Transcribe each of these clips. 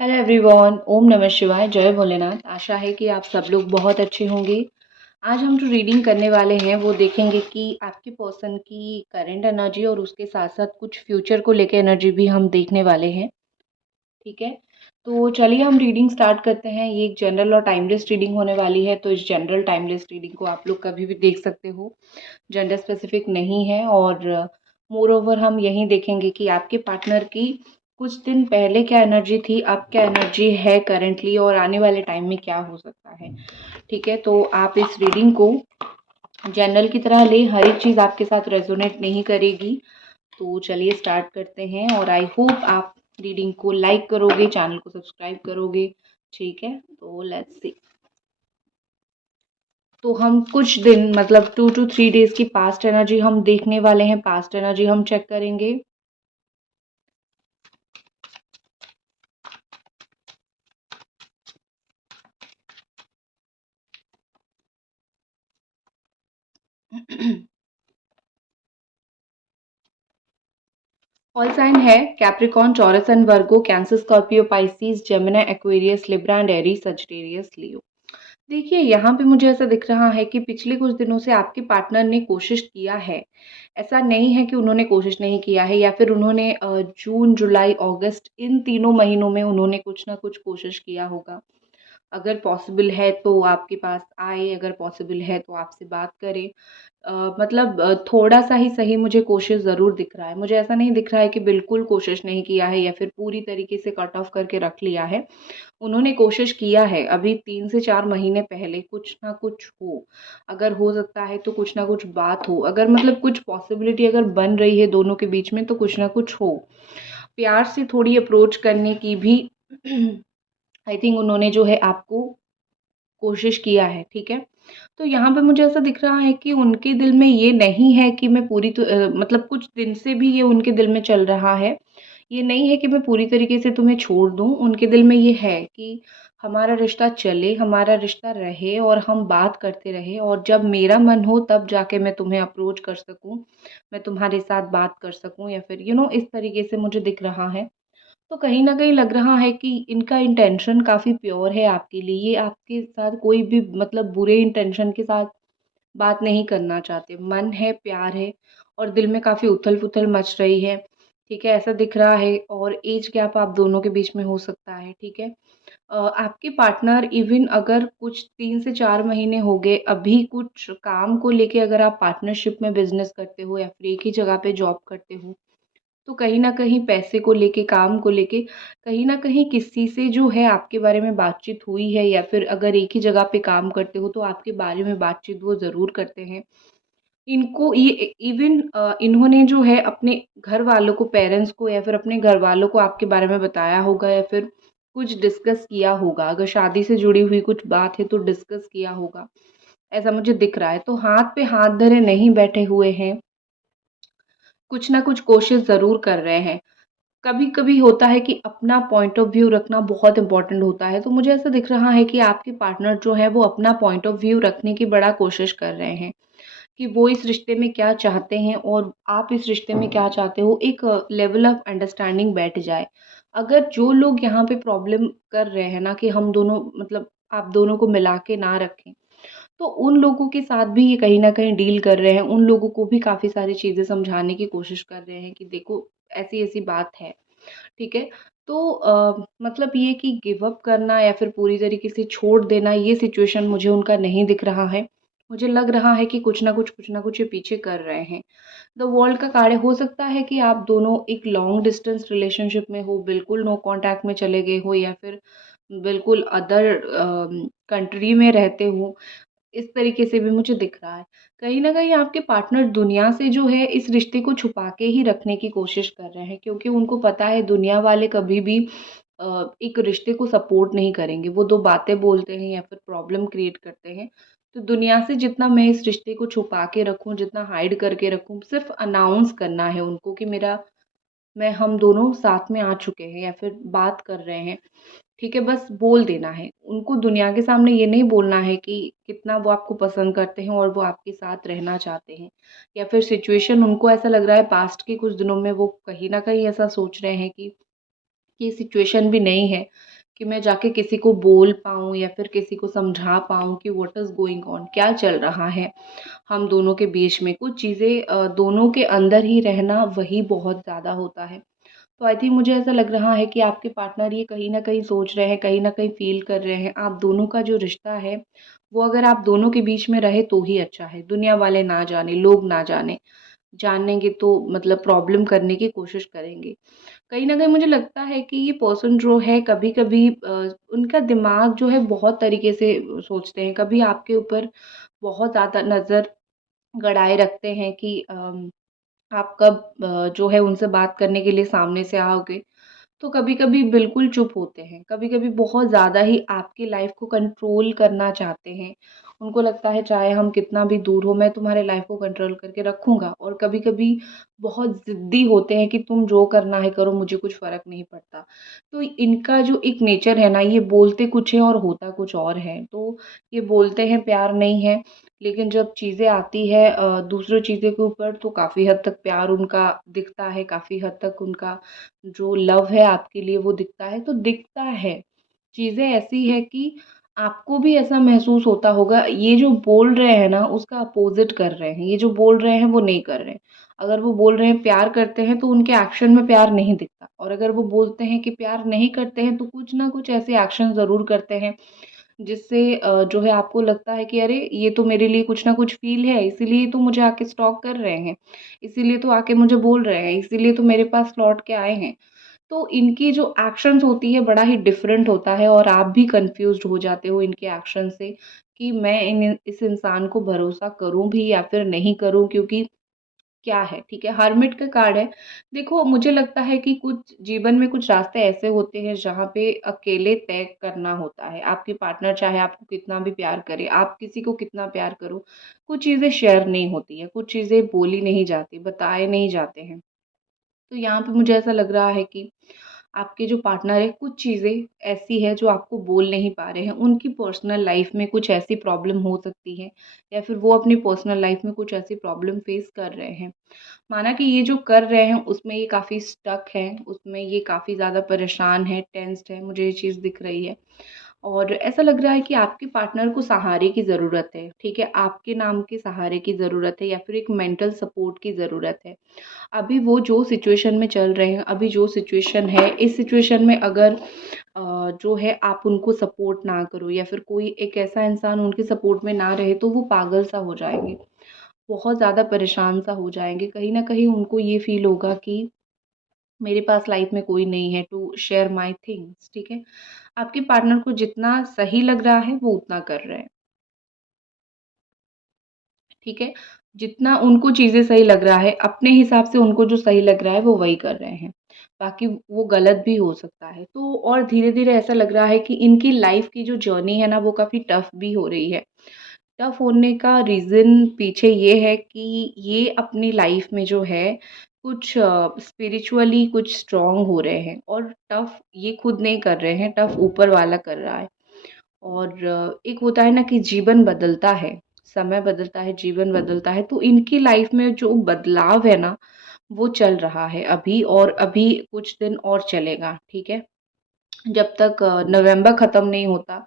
Hello everyone, ओम नमः शिवाय, जय भोलेनाथ। आशा है कि आप सब लोग बहुत अच्छे होंगे। आज हम जो रीडिंग करने वाले हैं वो देखेंगे कि आपके पर्सन की करंट एनर्जी और उसके साथ साथ कुछ फ्यूचर को लेके एनर्जी भी हम देखने वाले हैं। ठीक है, तो चलिए हम रीडिंग स्टार्ट करते हैं। ये एक जनरल और टाइमलेस रीडिंग होने वाली है, तो इस जनरल टाइमलेस रीडिंग को आप लोग कभी भी देख सकते हो, जेंडर स्पेसिफिक नहीं है। और मोर ओवर हम यही देखेंगे कि आपके पार्टनर की कुछ दिन पहले क्या एनर्जी थी, अब क्या एनर्जी है करेंटली, और आने वाले टाइम में क्या हो सकता है। ठीक है, तो आप इस रीडिंग को जनरल की तरह ले, हर एक चीज़ आपके साथ रेजोनेट नहीं करेगी। तो चलिए स्टार्ट करते हैं, और आई होप आप रीडिंग को लाइक करोगे, चैनल को सब्सक्राइब करोगे। ठीक है, तो लेट्स सी। तो हम कुछ दिन मतलब 2 to 3 डेज की पास्ट एनर्जी हम देखने वाले हैं। पास्ट एनर्जी हम चेक करेंगे। ऑल साइन है Capricorn, Taurus and Virgo, Cancer, Scorpio, Pisces, Gemini, Aquarius, Libra and Aries, Sagittarius, Leo. देखिए, यहाँ पे मुझे ऐसा दिख रहा है कि पिछले कुछ दिनों से आपके पार्टनर ने कोशिश किया है। ऐसा नहीं है कि उन्होंने कोशिश नहीं किया है, या फिर उन्होंने जून, जुलाई, अगस्त इन तीनों महीनों में उन्होंने कुछ ना कुछ कोशिश किया होगा। अगर पॉसिबल है तो आपके पास आए, अगर पॉसिबल है तो आपसे बात करे। मतलब थोड़ा-सा ही सही मुझे कोशिश ज़रूर दिख रहा है। मुझे ऐसा नहीं दिख रहा है कि बिल्कुल कोशिश नहीं किया है या फिर पूरी तरीके से कट ऑफ करके रख लिया है। उन्होंने कोशिश किया है, अभी 3 से 4 महीने पहले कुछ ना कुछ हो। अगर हो सकता है तो कुछ ना कुछ बात हो, अगर मतलब कुछ पॉसिबिलिटी अगर बन रही है दोनों के बीच में तो कुछ ना कुछ हो। प्यार से थोड़ी अप्रोच करने की भी आई थिंक उन्होंने जो है आपको कोशिश किया है। ठीक है? तो यहाँ पे मुझे ऐसा दिख रहा है कि उनके दिल में ये नहीं है कि मैं मतलब कुछ दिन से भी ये उनके दिल में चल रहा है। ये नहीं है कि मैं पूरी तरीके से तुम्हें छोड़ दूँ। उनके दिल में ये है कि हमारा रिश्ता चले, हमारा रिश्ता रहे और हम बात करते रहें, और जब मेरा मन हो तब जाके मैं तुम्हें अप्रोच कर सकूँ, मैं तुम्हारे साथ बात कर सकूँ, या फिर इस तरीके से मुझे दिख रहा है। तो कहीं न कहीं लग रहा है कि इनका इंटेंशन काफ़ी प्योर है आपके लिए। ये आपके साथ कोई भी मतलब बुरे इंटेंशन के साथ बात नहीं करना चाहते। मन है, प्यार है, और दिल में काफ़ी उथल-पुथल मच रही है। ठीक है? ऐसा दिख रहा है, और एज गैप आप दोनों के बीच में हो सकता है। ठीक है? आपके पार्टनर इवन अगर कुछ 3 से 4 महीने हो गए, अभी कुछ काम को लेके अगर आप पार्टनरशिप में बिज़नेस करते हो या फिर एक ही जगह पे जॉब करते हो, तो कहीं न कहीं पैसे को लेके, काम को लेके, कहीं न कहीं किसी से जो है आपके बारे में बातचीत हुई है, या फिर अगर एक ही जगह पे काम करते हो तो आपके बारे में बातचीत वो ज़रूर करते हैं। इनको ये इवन इन्होंने जो है अपने घर वालों को, पेरेंट्स को या फिर अपने घर वालों को आपके बारे में बताया होगा, या फिर कुछ डिस्कस किया होगा। अगर शादी से जुड़ी हुई कुछ बात है तो डिस्कस किया होगा, ऐसा मुझे दिख रहा है। तो हाथ पे हाथ धरे नहीं बैठे हुए हैं, कुछ ना कुछ कोशिश ज़रूर कर रहे हैं। कभी-कभी होता है कि अपना पॉइंट ऑफ व्यू रखना बहुत इम्पोर्टेंट होता है, तो मुझे ऐसा दिख रहा है कि आपके पार्टनर जो है वो अपना पॉइंट ऑफ व्यू रखने की बड़ा कोशिश कर रहे हैं, कि वो इस रिश्ते में क्या चाहते हैं और आप इस रिश्ते में क्या चाहते हो, एक लेवल ऑफ अंडरस्टैंडिंग बैठ जाए। अगर जो लोग यहाँ पे प्रॉब्लम कर रहे हैं ना कि हम दोनों मतलब आप दोनों को मिला के ना रखें, तो उन लोगों के साथ भी ये कहीं न कहीं डील कर रहे हैं। उन लोगों को भी काफ़ी सारी चीज़ें समझाने की कोशिश कर रहे हैं कि देखो ऐसी-ऐसी बात है। ठीक है? तो मतलब ये कि गिव अप करना या फिर पूरी तरीके से छोड़ देना, ये सिचुएशन मुझे उनका नहीं दिख रहा है। मुझे लग रहा है कि कुछ ना कुछ ये पीछे कर रहे हैं। द वर्ल्ड का कार्ड है, हो सकता है कि आप दोनों एक लॉन्ग डिस्टेंस रिलेशनशिप में हो, बिल्कुल नो कॉन्टैक्ट में चले गए हो, या फिर बिल्कुल अदर कंट्री में रहते हो। इस तरीके से भी मुझे दिख रहा है। कहीं न कहीं आपके पार्टनर दुनिया से जो है इस रिश्ते को छुपा के ही रखने की कोशिश कर रहे हैं, क्योंकि उनको पता है दुनिया वाले कभी भी एक रिश्ते को सपोर्ट नहीं करेंगे। वो 2 बातें बोलते हैं या फिर प्रॉब्लम क्रिएट करते हैं। तो दुनिया से जितना मैं इस रिश्ते को छुपा के रखूँ, जितना हाइड करके रखूँ, सिर्फ़ अनाउंस करना है उनको कि हम दोनों साथ में आ चुके हैं या फिर बात कर रहे हैं। ठीक है, बस बोल देना है। उनको दुनिया के सामने ये नहीं बोलना है कि कितना वो आपको पसंद करते हैं और वो आपके साथ रहना चाहते हैं। या फिर सिचुएशन उनको ऐसा लग रहा है पास्ट के कुछ दिनों में वो कहीं न कहीं ऐसा सोच रहे हैं कि ये सिचुएशन भी नहीं है कि मैं जाके किसी को बोल पाऊँ या फिर किसी को समझा पाऊँ कि व्हाट इज़ गोइंग ऑन, क्या चल रहा है हम दोनों के बीच में। कुछ चीज़ें दोनों के अंदर ही रहना वही बहुत ज़्यादा होता है। तो आई थिंक मुझे ऐसा लग रहा है कि आपके पार्टनर ये कहीं न कहीं सोच रहे हैं, कहीं न कहीं फ़ील कर रहे हैं, आप दोनों का जो रिश्ता है, वो अगर आप दोनों के बीच में रहे तो ही अच्छा है। दुनिया वाले ना जाने, लोग ना जाने, जानेंगे तो मतलब प्रॉब्लम करने की कोशिश करेंगे। कहीं न कहीं मुझे लगता है कि ये पर्सन जो है कभी-कभी उनका दिमाग जो है बहुत तरीके से सोचते हैं। कभी आपके ऊपर बहुत ज़्यादा नज़र गड़ाए रखते हैं कि आप कब जो है उनसे बात करने के लिए सामने से आओगे। तो कभी-कभी बिल्कुल चुप होते हैं, कभी-कभी बहुत ज़्यादा ही आपकी लाइफ़ को कंट्रोल करना चाहते हैं। उनको लगता है चाहे हम कितना भी दूर हो मैं तुम्हारे लाइफ़ को कंट्रोल करके रखूँगा और कभी-कभी बहुत ज़िद्दी होते हैं कि तुम जो करना है करो मुझे कुछ फ़र्क नहीं पड़ता। तो इनका जो एक नेचर है ना ये बोलते कुछ है और होता कुछ और है। तो ये बोलते हैं प्यार नहीं है, लेकिन जब चीज़ें आती है दूसरी चीज़ें के ऊपर तो काफ़ी हद तक प्यार उनका दिखता है, काफ़ी हद तक उनका जो लव है आपके लिए वो दिखता है, तो दिखता है। चीज़ें ऐसी है कि आपको भी ऐसा महसूस होता होगा, ये जो बोल रहे हैं ना उसका अपोज़िट कर रहे हैं, ये जो बोल रहे हैं वो नहीं कर रहे हैं। अगर वो बोल रहे हैं प्यार करते हैं तो उनके एक्शन में प्यार नहीं दिखता और अगर वो बोलते हैं कि प्यार नहीं करते हैं तो कुछ ना कुछ ऐसे एक्शन ज़रूर करते हैं जिससे जो है आपको लगता है कि अरे ये तो मेरे लिए कुछ ना कुछ फ़ील है, इसीलिए तो मुझे आके स्टॉक कर रहे हैं, इसीलिए तो आके मुझे बोल रहे हैं, इसीलिए तो मेरे पास लौट के आए हैं। तो इनकी जो एक्शंस होती है बड़ा ही डिफरेंट होता है और आप भी कन्फ्यूज़्ड हो जाते हो इनके एक्शन से कि मैं इन इस इंसान को भरोसा करूँ भी या फिर नहीं करूँ क्योंकि क्या है, ठीक है, हर्मिट का कार्ड है। देखो मुझे लगता है कि कुछ जीवन में कुछ रास्ते ऐसे होते हैं जहाँ पे अकेले तय करना होता है। आपके पार्टनर चाहे आपको कितना भी प्यार करे, आप किसी को कितना प्यार करो, कुछ चीज़ें शेयर नहीं होती हैं, कुछ चीज़ें बोली नहीं जाती, बताए नहीं जाते हैं। तो यहाँ पे मुझे ऐसा लग रहा है कि आपके जो पार्टनर है कुछ चीज़ें ऐसी है जो आपको बोल नहीं पा रहे हैं। उनकी पर्सनल लाइफ़ में कुछ ऐसी प्रॉब्लम हो सकती है या फिर वो अपनी पर्सनल लाइफ़ में कुछ ऐसी प्रॉब्लम फ़ेस कर रहे हैं। माना कि ये जो कर रहे हैं उसमें ये काफ़ी स्टक हैं, उसमें ये काफ़ी ज़्यादा परेशान हैं, टेंस्ड हैं, मुझे ये चीज़ दिख रही है। और ऐसा लग रहा है कि आपके पार्टनर को सहारे की ज़रूरत है, ठीक है? आपके नाम के सहारे की ज़रूरत है या फिर एक मेंटल सपोर्ट की ज़रूरत है। अभी वो जो सिचुएशन में चल रहे हैं, अभी जो सिचुएशन है, इस सिचुएशन में अगर जो है आप उनको सपोर्ट ना करो या फिर कोई एक ऐसा इंसान उनके सपोर्ट में ना रहे तो वो पागल सा हो जाएँगे, बहुत ज़्यादा परेशान सा हो जाएँगे। कहीं न कहीं उनको ये फ़ील होगा कि मेरे पास लाइफ़ में कोई नहीं है टू शेयर माय थिंग्स, ठीक है? आपके पार्टनर को जितना सही लग रहा है वो उतना कर रहे हैं। ठीक है? जितना उनको चीज़ें सही लग रहा है, अपने हिसाब से उनको जो सही लग रहा है, वो वही कर रहे हैं। बाकी वो गलत भी हो सकता है। तो और धीरे-धीरे ऐसा लग रहा है कि इनकी लाइफ़ की जो जर्नी है ना, वो काफ़ी टफ़ भी हो रही है। टफ़ होने का रीज़न पीछे ये है कि ये अपनी लाइफ़ में जो है, कुछ स्पिरिचुअली कुछ स्ट्रॉन्ग हो रहे हैं और टफ़ ये खुद नहीं कर रहे हैं, टफ़ ऊपर वाला कर रहा है। और एक होता है ना कि जीवन बदलता है, समय बदलता है, जीवन बदलता है, तो इनकी लाइफ में जो बदलाव है ना, वो चल रहा है अभी और अभी कुछ दिन और चलेगा, ठीक है? जब तक नवंबर खत्म नहीं होता,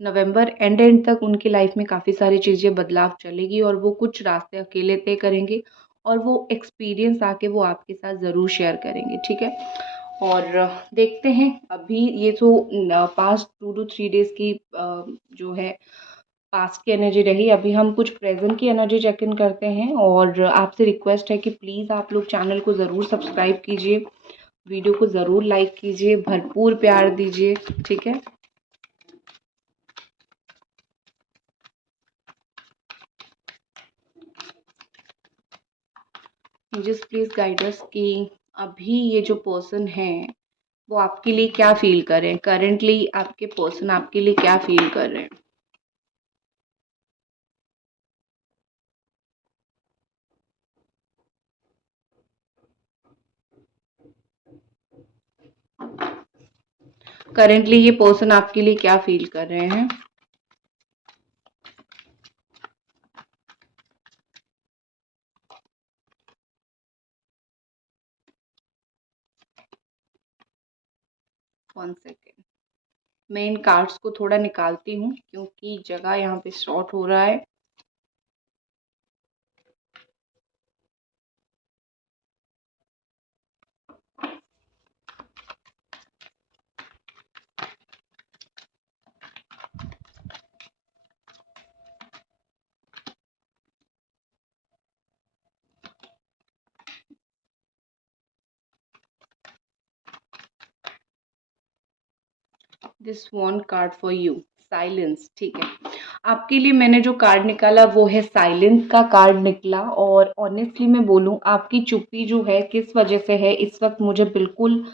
नवंबर एंड एंड तक उनकी लाइफ में काफ़ी सारी चीज़ें बदलाव चलेगी और वो कुछ रास्ते अकेले तय करेंगे और वो एक्सपीरियंस आके वो आपके साथ ज़रूर शेयर करेंगे, ठीक है? और देखते हैं अभी ये जो पास्ट 2 टू 3 डेज़ की जो है पास्ट की एनर्जी रही, अभी हम कुछ प्रेज़ेंट की एनर्जी चेक इन करते हैं और आपसे रिक्वेस्ट है कि प्लीज़ आप लोग चैनल को ज़रूर सब्सक्राइब कीजिए, वीडियो को ज़रूर लाइक कीजिए, भरपूर प्यार दीजिए, ठीक है? जस्ट प्लीज़ गाइड अस कि अभी ये जो पर्सन है, वो आपके लिए क्या फ़ील कर रहे हैं? करंटली आपके पर्सन आपके लिए क्या फ़ील कर रहे हैं? करंटली ये पर्सन आपके लिए क्या फ़ील कर रहे हैं? 1 सेकेंड, मैं इन कार्ड्स को थोड़ा निकालती हूँ क्योंकि जगह यहाँ पे शॉर्ट हो रहा है। This one card for you, silence. ठीक है, आपके लिए मैंने जो कार्ड निकाला वो है साइलेंस का कार्ड निकला। और ऑनेस्टली मैं बोलूँ, आपकी चुप्पी जो है किस वजह से है इस वक्त मुझे बिल्कुल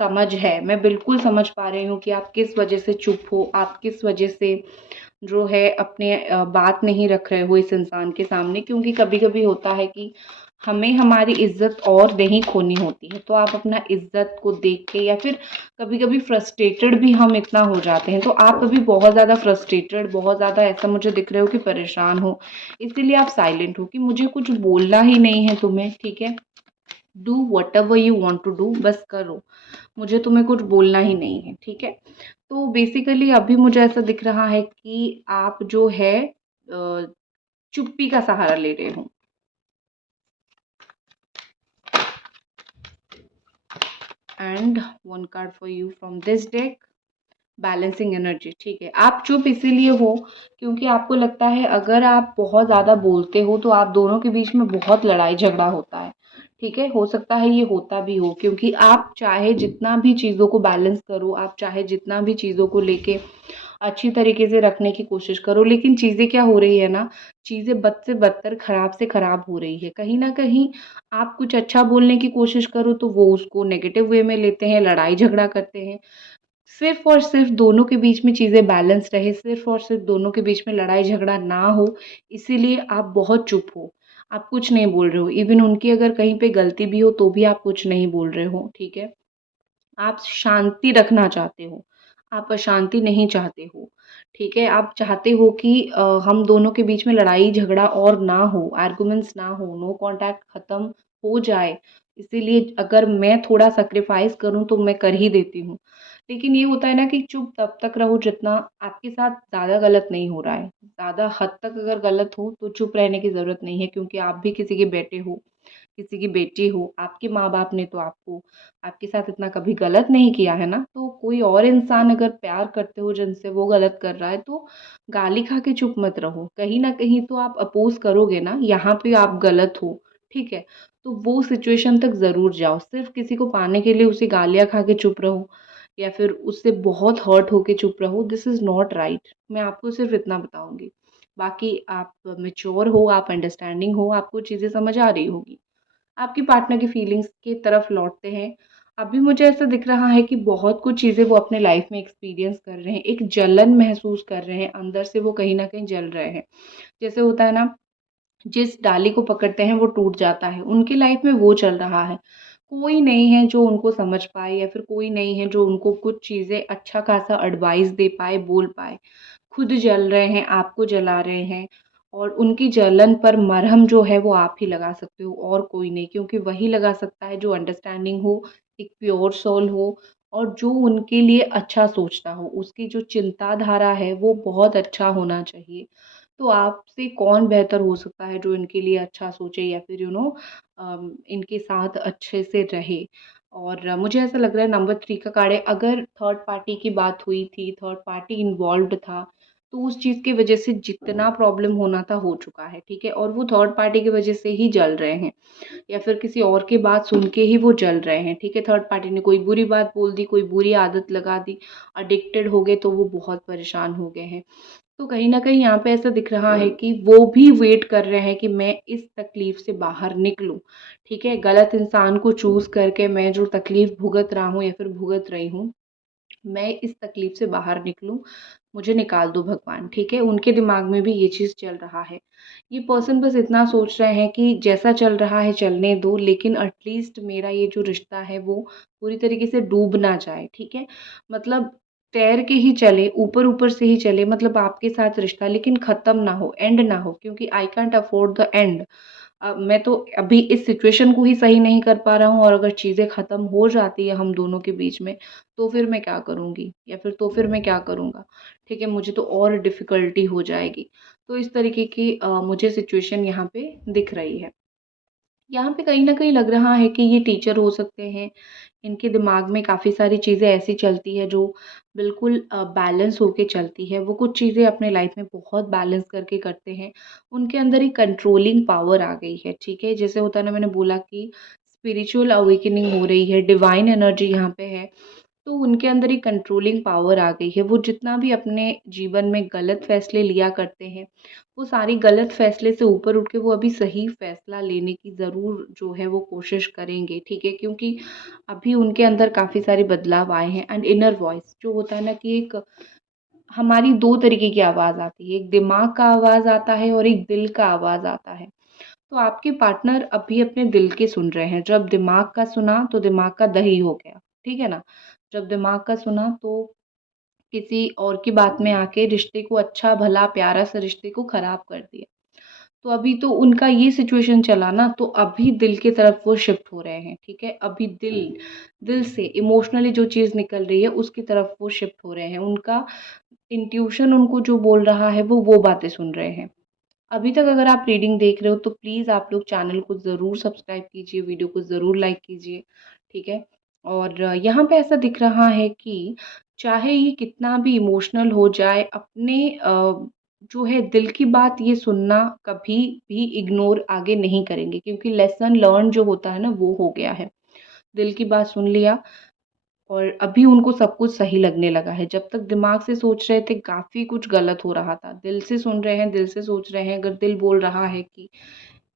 समझ है। मैं बिल्कुल समझ पा रही हूँ कि आप किस वजह से चुप हो, आप किस वजह से जो है अपने बात नहीं रख रहे हो इस इंसान के सामने। क्योंकि कभी कभी होता है कि हमें हमारी इज्जत और नहीं खोनी होती है, तो आप अपना इज्जत को देख के या फिर कभी कभी फ्रस्ट्रेटेड भी हम इतना हो जाते हैं। तो आप अभी बहुत ज़्यादा फ्रस्ट्रेटेड, बहुत ज़्यादा ऐसा मुझे दिख रहे हो कि परेशान हो, इसीलिए आप साइलेंट हो कि मुझे कुछ बोलना ही नहीं है तुम्हें। ठीक है, do whatever you want to do, बस करो, मुझे तुम्हें कुछ बोलना ही नहीं है। ठीक है, तो बेसिकली अभी मुझे ऐसा दिख रहा है कि आप जो है चुप्पी का सहारा ले रहे हो। And one card for you from this deck, balancing energy. ठीक है, आप चुप इसीलिए हो क्योंकि आपको लगता है अगर आप बहुत ज़्यादा बोलते हो तो आप दोनों के बीच में बहुत लड़ाई झगड़ा होता है। ठीक है, हो सकता है ये होता भी हो क्योंकि आप चाहे जितना भी चीज़ों को बैलेंस करो, आप चाहे जितना भी चीज़ों को लेके अच्छी तरीके से रखने की कोशिश करो, लेकिन चीज़ें क्या हो रही है ना, चीज़ें बद से बदतर, खराब से खराब हो रही है। कहीं ना कहीं आप कुछ अच्छा बोलने की कोशिश करो तो वो उसको नेगेटिव वे में लेते हैं, लड़ाई झगड़ा करते हैं। सिर्फ और सिर्फ दोनों के बीच में चीज़ें बैलेंस रहे, सिर्फ और सिर्फ दोनों के बीच में लड़ाई झगड़ा ना हो, इसीलिए आप बहुत चुप हो, आप कुछ नहीं बोल रहे हो। इवन उनकी अगर कहीं पे गलती भी हो तो भी आप कुछ नहीं बोल रहे हो। ठीक है, आप शांति रखना चाहते हो, आप अशांति नहीं चाहते हो। ठीक है, आप चाहते हो कि हम दोनों के बीच में लड़ाई झगड़ा और ना हो, आर्गुमेंट्स ना हो, नो कांटेक्ट खत्म हो जाए। इसीलिए अगर मैं थोड़ा सैक्रिफाइस करूं तो मैं कर ही देती हूँ। लेकिन ये होता है ना कि चुप तब तक रहो जितना आपके साथ ज़्यादा गलत नहीं हो रहा है। ज़्यादा हद तक अगर गलत हो तो चुप रहने की ज़रूरत नहीं है, क्योंकि आप भी किसी के बेटे हो, किसी की बेटी हो, आपके माँ-बाप ने तो आपको आपके साथ इतना कभी गलत नहीं किया है ना। तो कोई और इंसान अगर प्यार करते हो जिनसे, वो गलत कर रहा है तो गाली खा के चुप मत रहो। कहीं न कहीं तो आप अपोज़ करोगे ना, यहाँ पे आप गलत हो, ठीक है? तो वो सिचुएशन तक ज़रूर जाओ। सिर्फ़ किसी को पाने के लिए उसे गालियाँ खा के चुप रहो या फिर उससे बहुत हर्ट होके चुप रहो, दिस इज़ नॉट राइट। मैं आपको सिर्फ़ इतना बताऊँगी। बाकी आप मैच्योर हो, आप अंडरस्टैंडिंग हो, आपको चीज़ें समझ आ रही होगी। आपकी पार्टनर की फीलिंग्स की तरफ लौटते हैं। अभी मुझे ऐसा दिख रहा है कि बहुत कुछ चीज़ें वो अपने लाइफ में एक्सपीरियंस कर रहे हैं, एक जलन महसूस कर रहे हैं, अंदर से वो कहीं न कहीं जल रहे हैं। जैसे होता है ना, जिस डाली को पकड़ते हैं वो टूट जाता है, उनकी लाइफ में वो चल रहा है। कोई नहीं है जो उनको समझ पाए या फिर कोई नहीं है जो उनको कुछ चीज़ें अच्छा खासा एडवाइस दे पाए, बोल पाए। खुद जल रहे हैं, आपको जला रहे हैं और उनकी जलन पर मरहम जो है वो आप ही लगा सकते हो और कोई नहीं, क्योंकि वही लगा सकता है जो अंडरस्टैंडिंग हो, एक प्योर सोल हो और जो उनके लिए अच्छा सोचता हो। उसकी जो चिंताधारा है वो बहुत अच्छा होना चाहिए। तो आपसे कौन बेहतर हो सकता है जो इनके लिए अच्छा सोचे या फिर इनके साथ अच्छे से रहे। और मुझे ऐसा लग रहा है नंबर 3 का कार्ड है, अगर थर्ड पार्टी की बात हुई थी, थर्ड पार्टी इन्वॉल्व्ड था, तो उस चीज़ की वजह से जितना प्रॉब्लम होना था हो चुका है, ठीक है? और वो थर्ड पार्टी की वजह से ही जल रहे हैं या फिर किसी और की बात सुन के ही वो जल रहे हैं, ठीक है? थर्ड पार्टी ने कोई बुरी बात बोल दी, कोई बुरी आदत लगा दी, एडिक्टेड हो गए तो वो बहुत परेशान हो गए हैं। तो कहीं न कहीं यहाँ पे ऐसा दिख रहा है कि वो भी वेट कर रहे हैं कि मैं इस तकलीफ़ से बाहर निकलूँ, ठीक है? गलत इंसान को चूज़ करके मैं जो तकलीफ़ भुगत रहा हूँ या फिर भुगत रही हूँ, मैं इस तकलीफ़ से बाहर निकलूँ, मुझे निकाल दो भगवान, ठीक है? उनके दिमाग में भी ये चीज़ चल रहा है। ये पर्सन बस इतना सोच रहे हैं कि जैसा चल रहा है चलने दो, लेकिन एटलीस्ट मेरा ये जो रिश्ता है वो पूरी तरीके से डूब ना जाए, ठीक है? मतलब तैर के ही चले, ऊपर-ऊपर से ही चले, मतलब आपके साथ रिश्ता, लेकिन ख़त्म ना हो, एंड ना हो, क्योंकि I can't afford the end. मैं तो अभी इस सिचुएशन को ही सही नहीं कर पा रहा हूँ और अगर चीज़ें ख़त्म हो जाती है हम दोनों के बीच में, तो फिर मैं क्या करूँगी? या फिर तो फिर मैं क्या करूँगा? ठीक है, मुझे तो और डिफ़िकल्टी हो जाएगी। तो इस तरीके की मुझे सिचुएशन यहाँ पे दिख रही है। यहाँ पे कहीं न कहीं लग रहा है कि ये टीचर हो सकते हैं। इनके दिमाग में काफ़ी सारी चीज़ें ऐसी चलती है जो बिल्कुल बैलेंस होके चलती है। वो कुछ चीज़ें अपने लाइफ़ में बहुत बैलेंस करके करते हैं। उनके अंदर एक कंट्रोलिंग पावर आ गई है, ठीक है? जैसे होता है ना, मैंने बोला कि स्पिरिचुअल अवेकनिंग हो रही है, डिवाइन एनर्जी यहाँ पे है। तो उनके अंदर एक कंट्रोलिंग पावर आ गई है। वो जितना भी अपने जीवन में गलत फ़ैसले लिया करते हैं, वो सारी गलत फ़ैसले से ऊपर उठ के वो अभी सही फ़ैसला लेने की ज़रूर जो है वो कोशिश करेंगे, ठीक है? क्योंकि अभी उनके अंदर काफ़ी सारे बदलाव आए हैं एंड इनर वॉइस जो होता है ना कि एक हमारी 2 तरीके की आवाज़ आती है। एक दिमाग का आवाज़ आता है और एक दिल का आवाज़ आता है। तो आपके पार्टनर अभी अपने दिल की सुन रहे हैं। जब दिमाग का सुना तो दिमाग का दही हो गया, ठीक है ना? जब दिमाग का सुना तो किसी और की बात में आके रिश्ते को अच्छा भला प्यारा से रिश्ते को खराब कर दिया। तो अभी तो उनका ये सिचुएशन चला ना, तो अभी दिल की तरफ वो शिफ्ट हो रहे हैं, ठीक है? अभी दिल दिल से इमोशनली जो चीज़ निकल रही है उसकी तरफ वो शिफ्ट हो रहे हैं। उनका इंट्यूशन उनको जो बोल रहा है वो बातें सुन रहे हैं। अभी तक अगर आप रीडिंग देख रहे हो तो प्लीज़ आप लोग चैनल को ज़रूर सब्सक्राइब कीजिए, वीडियो को ज़रूर लाइक कीजिए, ठीक है? और यहाँ पे ऐसा दिख रहा है कि चाहे ये कितना भी इमोशनल हो जाए, अपने जो है दिल की बात ये सुनना कभी भी इग्नोर आगे नहीं करेंगे, क्योंकि लेसन लर्न जो होता है ना वो हो गया है। दिल की बात सुन लिया और अभी उनको सब कुछ सही लगने लगा है। जब तक दिमाग से सोच रहे थे काफ़ी कुछ गलत हो रहा था। दिल से सुन रहे हैं, दिल से सोच रहे हैं, अगर दिल बोल रहा है कि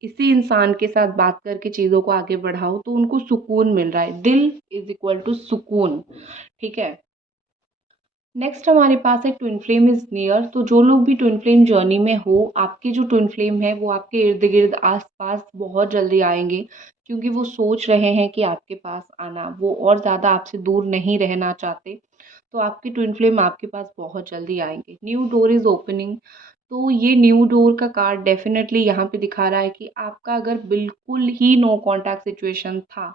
इसी इंसान के साथ बात करके चीज़ों को आगे बढ़ाओ तो उनको सुकून मिल रहा है। दिल इज़ इक्वल टू सुकून, ठीक है? नेक्स्ट हमारे पास है ट्विन फ्लेम इज़ नियर। तो जो लोग भी ट्विन फ्लेम जर्नी में हो, आपकी जो ट्विन फ्लेम है वो आपके इर्द-गिर्द आस-पास बहुत जल्दी आएँगे, क्योंकि वो सोच रहे हैं कि आपके पास आना, वो और ज़्यादा आपसे दूर नहीं रहना चाहते। तो आपकी ट्विन फ्लेम आपके पास बहुत जल्दी आएँगे। New door is opening. तो ये न्यू डोर का कार्ड डेफ़िनेटली यहाँ पे दिखा रहा है कि आपका अगर बिल्कुल ही नो कॉन्टैक्ट सिचुएशन था,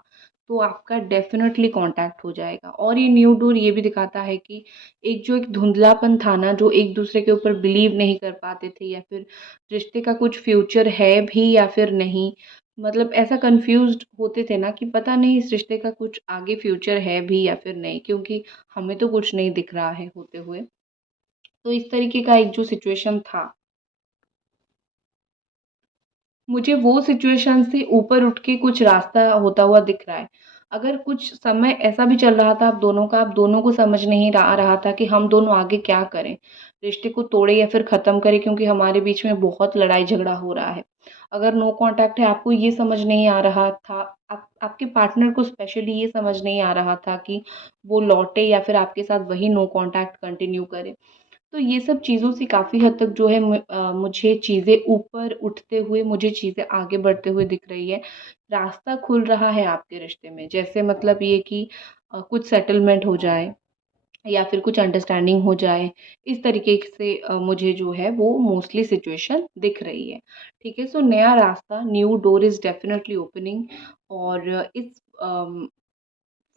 तो आपका डेफ़िनेटली कॉन्टैक्ट हो जाएगा। और ये न्यू डोर ये भी दिखाता है कि एक धुंधलापन था ना, जो एक-दूसरे के ऊपर बिलीव नहीं कर पाते थे या फिर रिश्ते का कुछ फ्यूचर है भी या फिर नहीं, मतलब ऐसा कन्फ्यूज़्ड होते थे ना कि पता नहीं इस रिश्ते का कुछ आगे फ्यूचर है भी या फिर नहीं, क्योंकि हमें तो कुछ नहीं दिख रहा है होते हुए। तो इस तरीके का एक जो सिचुएशन था, मुझे वो सिचुएशन से ऊपर उठ के कुछ रास्ता होता हुआ दिख रहा है। अगर कुछ समय ऐसा भी चल रहा था आप दोनों को समझ नहीं आ रहा था कि हम दोनों आगे क्या करें? रिश्ते को तोड़े या फिर ख़त्म करें, क्योंकि हमारे बीच में बहुत लड़ाई-झगड़ा हो रहा है। अगर नो कॉन्टैक्ट है, आपको ये समझ नहीं आ रहा था, आप आपके पार्टनर को स्पेशली ये समझ नहीं आ रहा था कि वो लौटे या फिर आपके साथ वही नो कॉन्टैक्ट कंटिन्यू करे। तो ये सब चीज़ों से काफ़ी हद तक जो है मुझे चीज़ें ऊपर उठते हुए, मुझे चीज़ें आगे बढ़ते हुए दिख रही है। रास्ता खुल रहा है आपके रिश्ते में। जैसे मतलब ये कि कुछ सेटलमेंट हो जाए या फिर कुछ अंडरस्टैंडिंग हो जाए। इस तरीके से मुझे जो है वो मोस्टली सिचुएशन दिख रही है। ठीक है? सो नया रास्ता, new door is definitely opening. और इस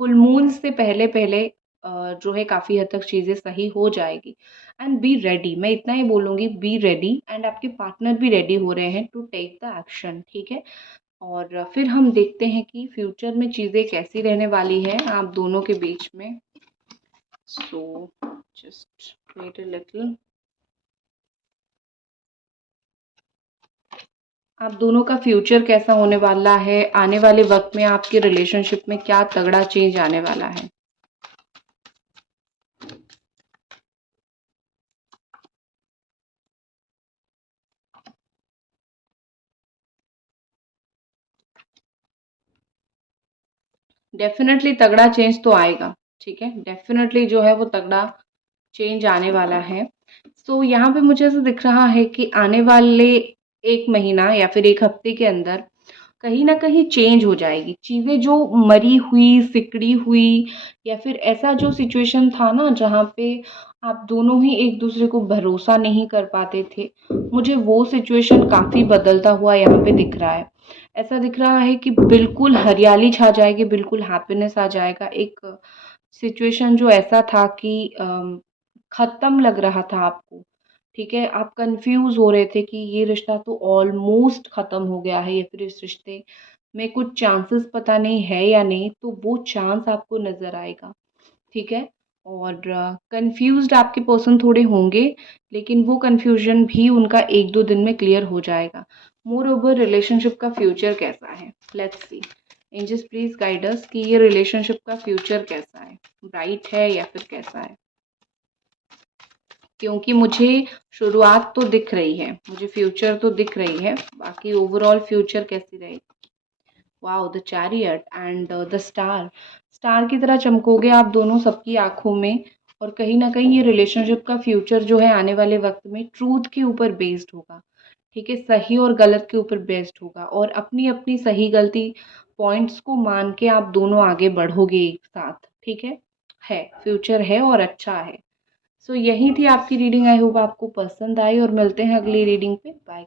फुल मून से पहले-पहले जो है काफ़ी हद तक चीज़ें सही हो जाएगी। एंड बी रेडी, मैं इतना ही बोलूँगी, बी रेडी एंड आपके पार्टनर भी रेडी हो रहे हैं टू टेक द एक्शन, ठीक है? और फिर हम देखते हैं कि फ्यूचर में चीज़ें कैसी रहने वाली हैं आप दोनों के बीच में। So just wait a little. आप दोनों का फ्यूचर कैसा होने वाला है? आने वाले वक़्त में आपके रिलेशनशिप में क्या तगड़ा चेंज आने वाला है? डेफ़िनेटली तगड़ा चेंज तो आएगा, ठीक है? डेफ़िनेटली जो है वो तगड़ा चेंज आने वाला है। सो यहाँ पे मुझे ऐसा दिख रहा है कि आने वाले 1 महीना या फिर 1 हफ़्ते के अंदर कहीं ना कहीं चेंज हो जाएगी। चीज़ें जो मरी हुई, सिकड़ी हुई, या फिर ऐसा जो सिचुएशन था ना जहाँ पे आप दोनों ही एक दूसरे को भरोसा नहीं कर पाते थे, मुझे वो सिचुएशन काफ़ी बदलता हुआ यहाँ पे दिख रहा है। ऐसा दिख रहा है कि बिल्कुल हरियाली छा जाएगी, बिल्कुल हैप्पीनेस आ जाएगा। एक सिचुएशन जो ऐसा था कि खत्म लग रहा था आपको, ठीक है, आप कंफ्यूज हो रहे थे कि ये रिश्ता तो ऑलमोस्ट खत्म हो गया है, या फिर इस रिश्ते में कुछ चांसेस पता नहीं है या नहीं, तो वो चांस आपको नजर आएगा, ठीक है। और कंफ्यूज्ड आपके पर्सन थोड़े होंगे, लेकिन वो कंफ्यूजन भी उनका एक दो दिन में क्लियर हो जाएगा। मोर ओवर रिलेशनशिप का फ्यूचर कैसा है, let's see. Angels please guide us कि ये रिलेशनशिप का फ्यूचर कैसा है, ब्राइट है या फिर कैसा है। क्योंकि मुझे शुरुआत तो दिख रही है, मुझे फ्यूचर तो दिख रही है, बाकी ओवरऑल फ्यूचर कैसी रहेगी। Wow, the chariot and the star. Star की तरह चमकोगे आप दोनों सबकी आंखों में, और कहीं ना कहीं ये रिलेशनशिप का फ्यूचर जो है आने वाले वक्त में ट्रूथ के ऊपर बेस्ड होगा, ठीक है, सही और गलत के ऊपर बेस्ड होगा, और अपनी अपनी सही गलती पॉइंट्स को मान के आप दोनों आगे बढ़ोगे एक साथ, ठीक है फ्यूचर है और अच्छा है। सो यही थी आपकी रीडिंग। आई होप आपको पसंद आई, और मिलते हैं अगली रीडिंग पे। बाय।